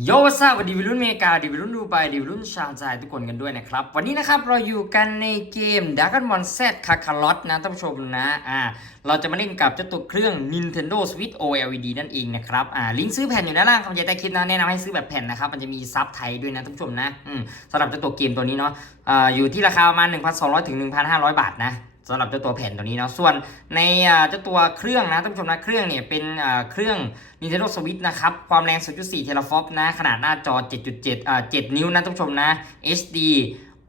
โยวัสวัสดีวิรุ่นเมกาดีวิรุ่นดูไปดีวิรุ่นชาใจทุกคนกันด้วยนะครับ วันนี้นะครับเราอยู่กันในเกม Dragon Ball Z Kakarot นะท่านผู้ชมนะอ่าเราจะมาเล่นกับเจ้าตัวเครื่อง Nintendo Switch OLED นั่นเองนะครับอ่าลิงก์ซื้อแผ่นอยู่ด้านล่างคำใจใต้คลิปนะแนะนำให้ซื้อแบบแผ่นนะครับมันจะมีซับไทยด้วยนะท่านผู้ชมนะอืมสำหรับเจ้าตัวเกมตัวนี้เนาะอ่าอยู่ที่ราคาประมาณ1,200ถึง1,500 บาทนะ สำหรับเจ้าตัวแผ่นตัวนี้นะส่วนในเจ้าตัวเครื่องนะท่านผู้ชมนะเครื่องเนี่ยเป็นเครื่อง Nintendo Switch นะครับความแรง 0.4 เทราฟอปนะขนาดหน้าจอ 7.7อ่า7นิ้วนะท่านผู้ชมนะ HD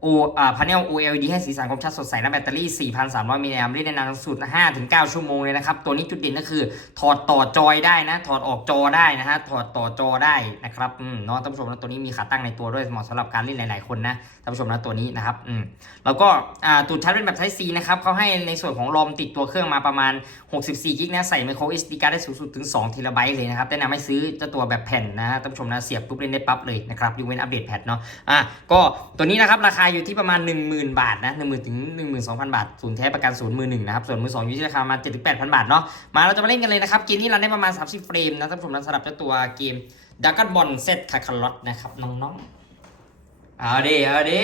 O อ่า panel OLED ให้สีสันคมชัดสดใสและแบตเตอรี่ 4,300 มิลลิแอมป์เรียกได้นานสุด5ถึง9ชั่วโมงเลยนะครับ ตัวนี้จุดเด่นก็คือ ถอดต่อจอยได้นะ ถอดออกจอได้นะฮะ ถอดต่อจอได้นะครับ อืมเนาะท่านผู้ชมนะตัวนี้มีขาตั้งในตัวด้วยเหมาะสำหรับการเล่นหลาย ๆ คนนะท่านผู้ชมนะตัวนี้นะครับ อืมแล้วก็อ่าตูดชาร์จเป็นแบบ Type C นะครับเขาให้ในส่วนของรอมติดตัวเครื่องมาประมาณ 64กิกนะใส่ micro SD card ได้สูงสุดถึง2เทราไบต์เลยนะครับแนะนำให้ซื้อเจ้าตัวแบบแผ่นนะท่านผู้ชมนะเสียบปุ๊บเล่นได้ปั๊บเลยนะครับยกเว้นอัปเดตแพทเนาะอะก็ตัวนี้นะครับราคาอยู่ที่ประมาณ 10,000 บาทนะ10,000ถึง12,000 บาทศูนย์แท้ประกันศูนย์มือหนึ่งนะครับส่วนมือสองอยู่ที่ราคาประมาณ7-8,000 บาทเนาะมาเราจะมาเล่นกันเลยนะครับเกมนี้เราได้ประมาณ 30 เฟรมนะท่านผู้ชมนะสำหรับเจ้าตัวเกม Dragon Ball Z Kakarot นะครับน้องๆเอาดิเอาดิ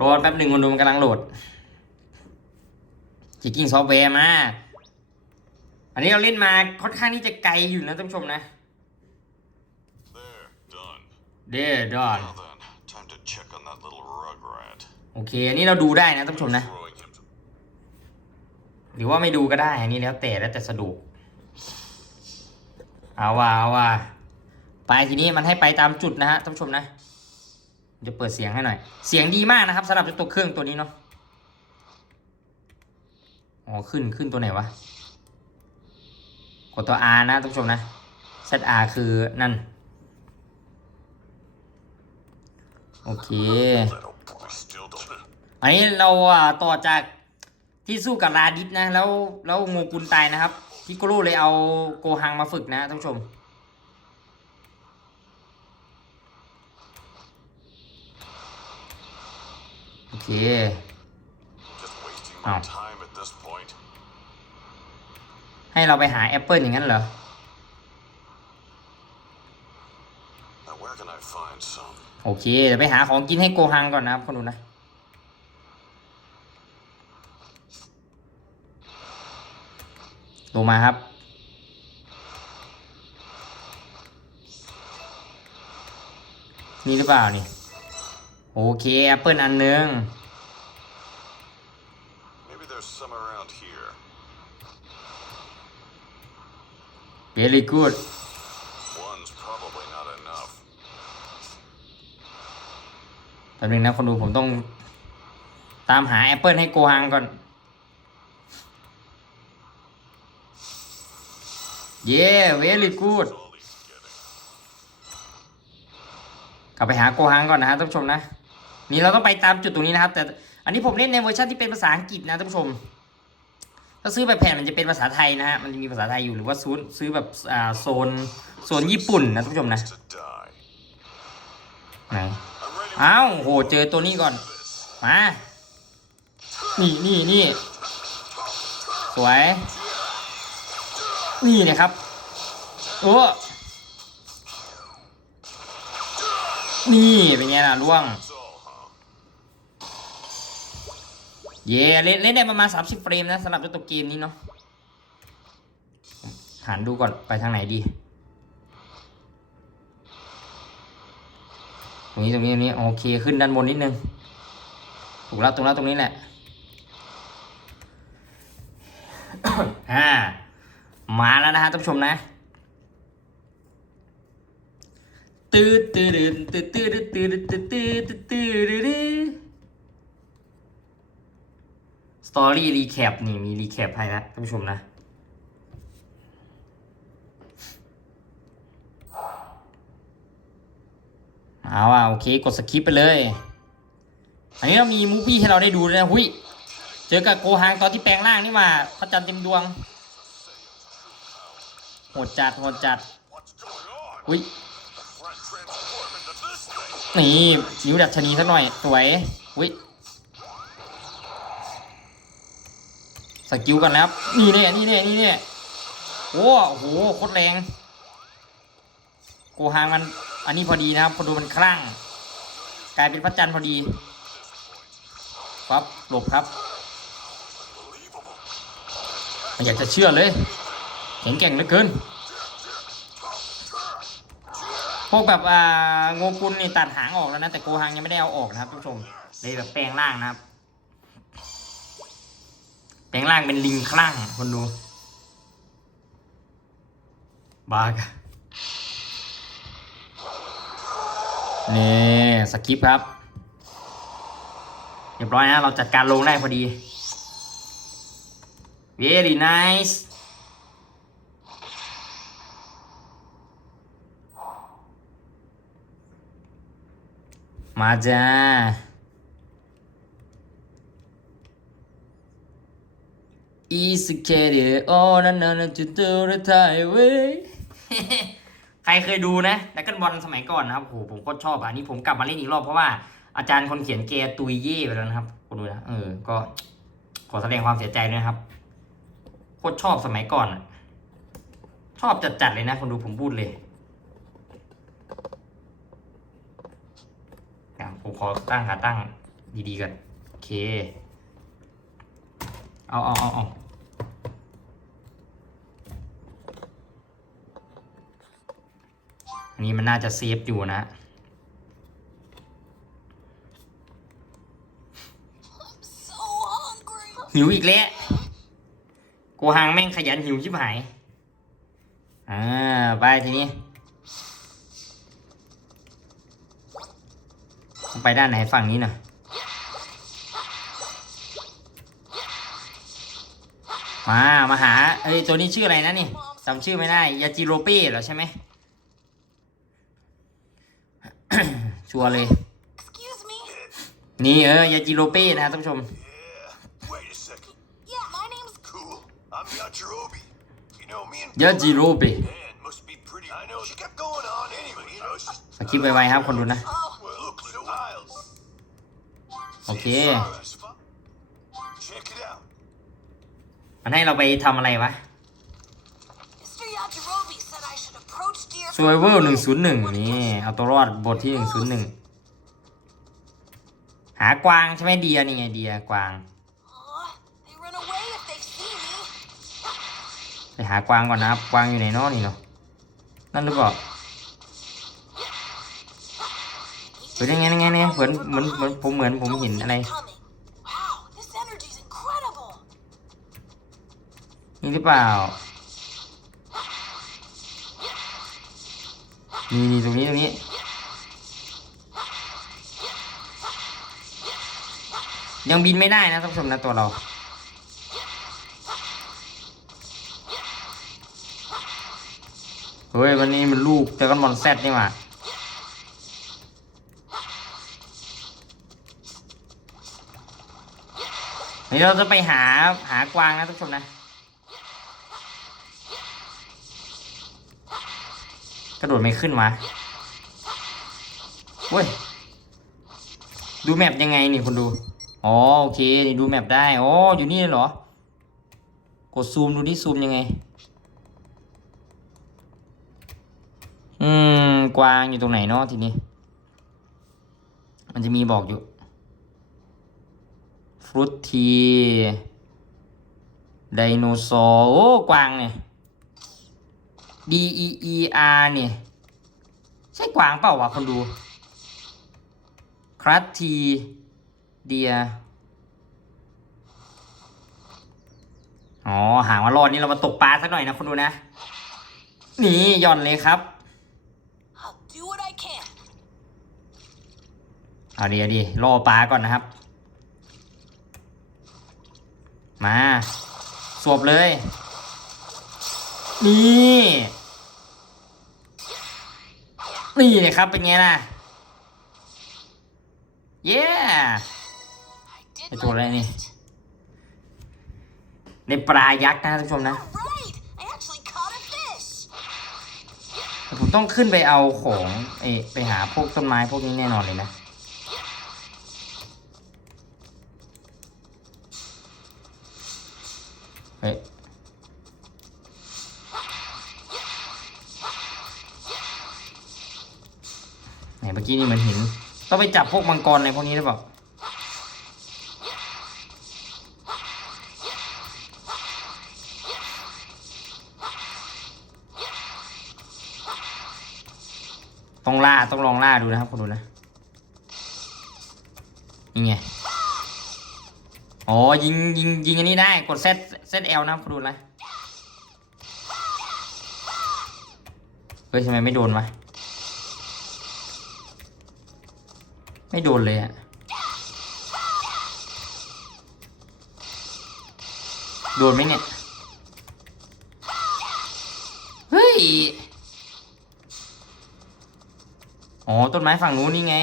รอแป๊บหนึ่งคนดูมันกำลังโหลดจิกกิ้งซอฟต์แวร์มาอันนี้เราเล่นมาค่อนข้างที่จะไกลอยู่นะท่านผู้ชมนะ There, done. เด้อดอน โอเค อันนี้เราดูได้นะท่านผู้ชมนะ หรือว่าไม่ดูก็ได้ อันนี้แล้วแต่แล้วแต่สะดวก เอาว่าเอาว่าไปทีนี้มันให้ไปตามจุดนะฮะท่านผู้ชมนะเดี๋ยวเปิดเสียงให้หน่อย เสียงดีมากนะครับสำหรับตัวเครื่องตัวนี้เนาะ อ๋อขึ้นขึ้นตัวไหนวะ กดตัว R นะท่านผู้ชมนะ ZR คือนั่น โอเค อันนี้เราอะต่อจากที่สู้กับลาดิสนะ แล้วแล้วโงกุลตายนะครับพิกโกโลเลยเอาโกฮังมาฝึกนะท่านผู้ชม โอเค Just wasting my Oh. time at this point. ให้เราไปหาแอปเปิลอย่างนั้นเหรอ Now where can I find some? โอเค เดี๋ยวไปหาของกินให้โกฮังก่อนนะครับคนดูนะ ลงมาครับ นี่หรือเปล่านี่ โอเคแอปเปิลอันหนึง Maybe there's some around here. very good One's probably not enough. แป๊บนึงนะคนดูผมต้อง ตามหาแอปเปิลให้โกฮังก่อน เย้ very good กลับไปหาโกฮังก่อนนะฮะท่านผู้ชมนะ นี่เราต้องไปตามจุดตรงนี้นะครับ แต่อันนี้ผมเล่นในเวอร์ชันที่เป็นภาษาอังกฤษนะท่านผู้ชม ถ้าซื้อแบบแผ่นมันจะเป็นภาษาไทยนะฮะ มันจะมีภาษาไทยอยู่หรือว่าซื้อซื้อแบบอ่าโซนโซนญี่ปุ่นนะท่านผู้ชมนะไหนอ้าวโหเจอตัวนี้ก่อน มา นี่นี่นี่สวย นี่นะครับโอ้นี่เป็นไงล่ะล่วง เย่เล่นเล่นได้ประมาณ 30 เฟรมนะสำหรับเจ้าตัวเกมนี้เนาะหันดูก่อนไปทางไหนดี ตรงนี้ตรงนี้ตรงนี้โอเคขึ้นด้านบนนิดนึงถูกแล้วตรงแล้วตรงนี้แหละอ่า มาแล้วนะฮะท่านผู้ชมนะตื้อตื้อตื้อตื้อตื้อตื้อตื้อตื้อตื้อตื้อสตอรี่รีแคปนี่มีรีแคปให้นะท่านผู้ชมนะเอาอะโอเค กดสคริปไปเลย อันนี้เรามีมูฟี่ให้เราได้ดูด้วยนะ หุยเจอกับโกฮังตอนที่แปลงร่างนี่มาพระจันทร์เต็มดวง โหดจัดโหดจัด What's going on? หุยนี่นิ้วดัชนีสักหน่อย สวยหุยสกิลกันแล้วนี่เนี่ยนี่เนี่ยนี่เนี่ยโอ้โหโคตรแรงโกกฮังมันอันนี้พอดีนะครับคนดูมันคลั่ง กลายเป็นพระจันทร์พอดีปั๊บหลบครับไม่อยากจะเชื่อเลย แข็งแกร่งเหลือเกิน พวกแบบอ่าโงกุลนี่ตัดหางออกแล้วนะ แต่โกฮังยังไม่ได้เอาออกนะครับทุกผู้ชมเลยแบบแปลงร่างนะครับ แปลงร่างเป็นลิงคลั่งคนดูบากนี่สกิปครับเรียบร้อยนะ เราจัดการลงได้พอดี very nice มาจ้า Easy c a d y all na na na to do the Thai way ใครเคยดูนะแล้วกันบอลสมัยก่อนนะครับโหผมโคตรชอบอะอันนี้ผมกลับมาเล่นอีกรอบเพราะว่าอาจารย์คนเขียนเกตุยเย่ไปแล้วนะครับคุณดูนะเออ ก็ขอแสดงความเสียใจด้วยนะครับโคตรชอบสมัยก่อนอะชอบจัดๆเลยนะคนดูผมพูดเลย อะผมขอตั้งขาตั้งดีๆกันโอเค เอาเอาเอาเอาอันนี้มันน่าจะเซฟอยู่นะหิวอีกแล้วโกหังแม่งขยันหิวชิบหาย อ่า ไปทีนี้ ไปด้านไหนฝั่งนี้หน่อยมา มาหา เอ้ย ตัวนี้ชื่ออะไรนะนี่จำชื่อไม่ได้ ยาจิโรเป้เหรอใช่ไหม ชัวร์เลย Excuse me? นี่เออ ยาจิโรเป้นะครับท่านผู้ชม Yeah. Wait a second. Yeah, my name's. Cool. I'm Yajirobe. You know, me and ยาจิโรเป้ Dan must be pretty. I know. She kept going on anyway. You know, it's just. สกิปไวๆครับคนดูนะ โอเค มันให้เราไปทำอะไรวะ Mr. Yajirobe said I should approach deer. s u r v i v a l 101นี่เอาตัวรอดบทที่101หนึ่งหากวางใช่ไหมเดียนี่ไงเดียกวางไปหากวางก่อนนะครับกวางอยู่ไหนนอนี่เนาะนั่นหรือเปล่า ฮ้ยยังไงยังไงเนี่ยเหมือนเหมือนเหมือนผมเหมือนผมเห็นอะไรนี่หรือเปล่า นี่นี่ตรงนี้ตรงนี้ยังบินไม่ได้นะท่านผู้ชมนะตัวเรา เฮ้ยวันนี้มันลูกแต่กันบอลแซดนี่หว่า เดี๋ยวเราจะไปหาหากวางนะท่านนะกระโดดไม่ขึ้นวะเว้ย ดูแมปยังไงนี่คนดู อ๋อโอเค นี่ดูแมปได้ อ๋ออยู่นี่เลยเหรอ กดซูมดูที่ซูมยังไง อืม กวางอยู่ตรงไหนเนาะทีนี้ มันจะมีบอกอยู่ ฟรุตทีไดโนเสาร์โอ้กวางเนี่ย D E E R เนี่ย ใช่กวางเปล่าวะคนดูครัตทีเดียอ๋อ หางมารอดนี่เรามาตกปลาสักหน่อยนะคนดูนะ นี่หย่อนเลยครับ I'll do what I can. เอาดีเอาดีรอปลาก่อนนะครับ มาสวบเลย นี่นี่เลยครับเป็นไงล่ะ เย้ I did Ito my rin eh. best. ในปลายักษ์นะท่านผู้ชมนะ ผมต้องขึ้นไปเอาของเอไปหาพวกต้นไม้พวกนี้แน่นอนเลยนะ เฮ้ยเมื่อกี้นี่เหมือนหินต้องไปจับพวกมังกรในพวกนี้หรือเปล่าต้องล่าต้องลองล่าดูนะครับคุณดูนะ อ๋อยิงยิงยิงอันนี้ได้กดเซตเซตเอลนะครับดูนะเฮ้ยทำไมไม่โดนวะไม่โดนเลยอะโดนไหมเนี่ย เฮ้ย อ๋อ ต้นไม้ฝั่งนู้นนี่ไง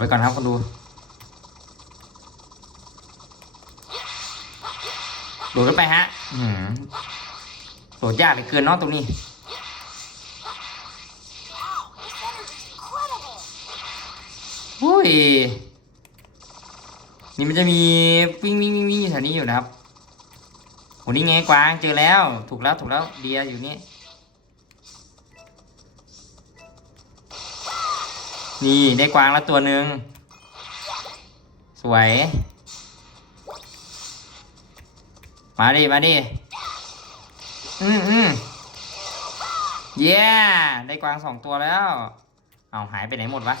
ไปก่อนครับคนดูโดดขึ้นไปฮะโดดยากเลือเกินเนาะตรงนี้ โอ้ย นี่มันจะมีวิ่งวิ่งวิ่งวิ่งอยู่แถวนี้อยู่นะครับโหนี่ไงกวางเจอแล้ว ถูกแล้วถูกแล้วเดียอยู่นี่ นี่ได้กวางแล้วตัวหนึ่งสวย มาดิ มาดิ อืมอืมเย้ได้กวางสองตัวแล้ว เอาหายไปไหนหมดวะ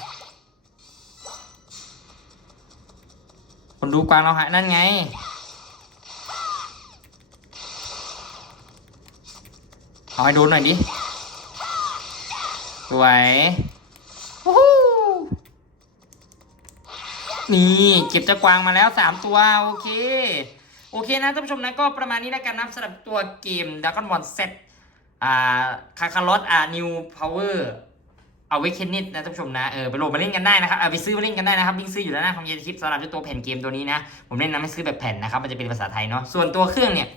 คนดูกวางเราหายนั่นไง เอาให้ดนหน่อยดิ สวยวู้ฮู้ นี่เก็บเจ้ากวางมาแล้วสามตัว โอเค โอเคนะท่านผู้ชมนะก็ประมาณนี้แล้วกันนะสำหรับตัวเกม Dragon Ball Z อ่าคาคาร์ลอ่า New Power เอาไว้เคนนิดนะท่านผู้ชมนะเออไปโหลดมาเล่นกันได้นะครับเอาไปซื้อมาเล่นกันได้นะครับลิงซื้ออยู่แล้วนะของเยนคลิปสำหรับตัวแผ่นเกมตัวนี้นะผมแนะนำให้ซื้อแบบแผ่นนะครับมันจะเป็นภาษาไทยเนาะส่วนตัวเครื่องเนี่ย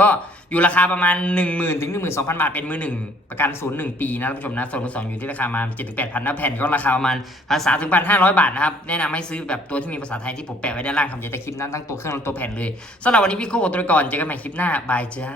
ก็อยู่ราคาประมาณ 1 0,000 ถึง 12,000 บาท เป็นมือหนึ่งประกันศูนย์หนึ่งปีนะท่านผู้ชมนะส่วนมือสองอยู่ที่ราคาประมาณ7ถึง8,000นะแผ่นก็ราคาประมาณพันสามถึงพันห้าร้อยบาทนะครับ แนะนำให้ซื้อแบบตัวที่มีภาษาไทยที่ผมแปะไว้ด้านล่างคำเยนคลิปนั้นทั้งตัวเครื่องและตัวแผ่นเลยสำหรับวันนี้พี่โก้ตัวก่อนเจอกันใหม่คลิปหน้าบายจ้า